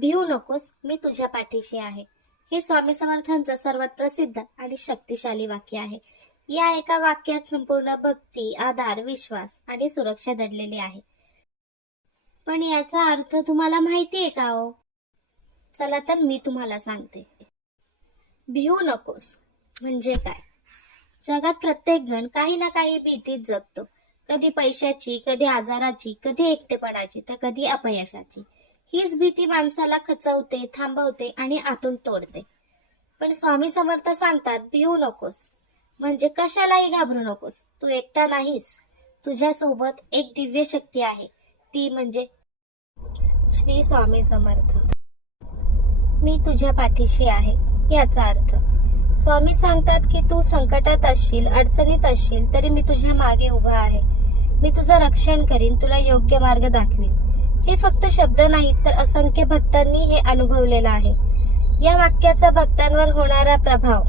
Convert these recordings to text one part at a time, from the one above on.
भिवू नकोस, मी तुझ्या पाठीशी आहे. हे स्वामी समर्थांचं सर्वात प्रसिद्ध आणि शक्तिशाली वाक्य आहे. या एका वाक्यात संपूर्ण भक्ती, आधार, विश्वास आणि सुरक्षा दडलेली आहे. पण याचा अर्थ तुम्हाला माहिती आहे का हो? चला तर मी तुम्हाला सांगते. भिवू नकोस म्हणजे काय? जगात प्रत्येक जण काही ना काही भीतीत जगतो. कधी पैशाची, कधी आजाराची, कधी एकटेपणाची, तर कधी अपयशाची. हीच भीती माणसाला खचवते, थांबवते आणि आतून तोडते. पण स्वामी समर्थ सांगतात, भिवू नकोस म्हणजे कशालाही घाबरू नकोस. तू एकटा नाहीस. तुझ्या सोबत एक दिव्य शक्ती आहे. ती म्हणजे श्री स्वामी समर्थ. मी तुझ्या पाठीशी आहे. याचा अर्थ स्वामी सांगतात की तू संकटात असशील, अडचणीत असशील तरी मी तुझ्या मागे उभा आहे. मी तुझं रक्षण करीन, तुला योग्य मार्ग दाखवीन. हे फक्त शब्द नाहीत, तर असंख्य भक्तांनी हे अनुभवलेलं आहे. या वाक्याचा भक्तांवर होणारा प्रभाव.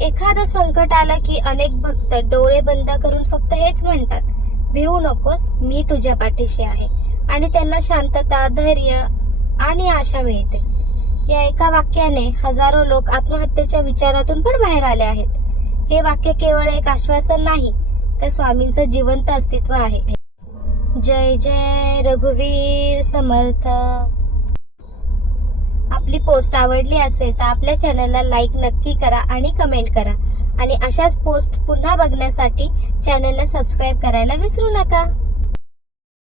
एखादं संकट आलं की अनेक भक्त डोळे बंद करून फक्त हेच म्हणतात, भिवू नकोस, मी तुझ्या पाठीशी आहे. आणि त्यांना शांतता, धैर्य आणि आशा मिळते. या एका वाक्याने हजारो लोक आत्महत्येच्या विचारातून पण बाहेर आले आहेत. हे वाक्य केवळ एक आश्वासन नाही, तर स्वामींचं जिवंत अस्तित्व आहे. जय जय रघुवीर समर्थ. आपली पोस्ट आवडली असेल तर आपल्या चॅनलला लाईक नक्की करा आणि कमेंट करा. आणि अशाच पोस्ट पुन्हा बघण्यासाठी चॅनलला सबस्क्राईब करायला विसरू नका.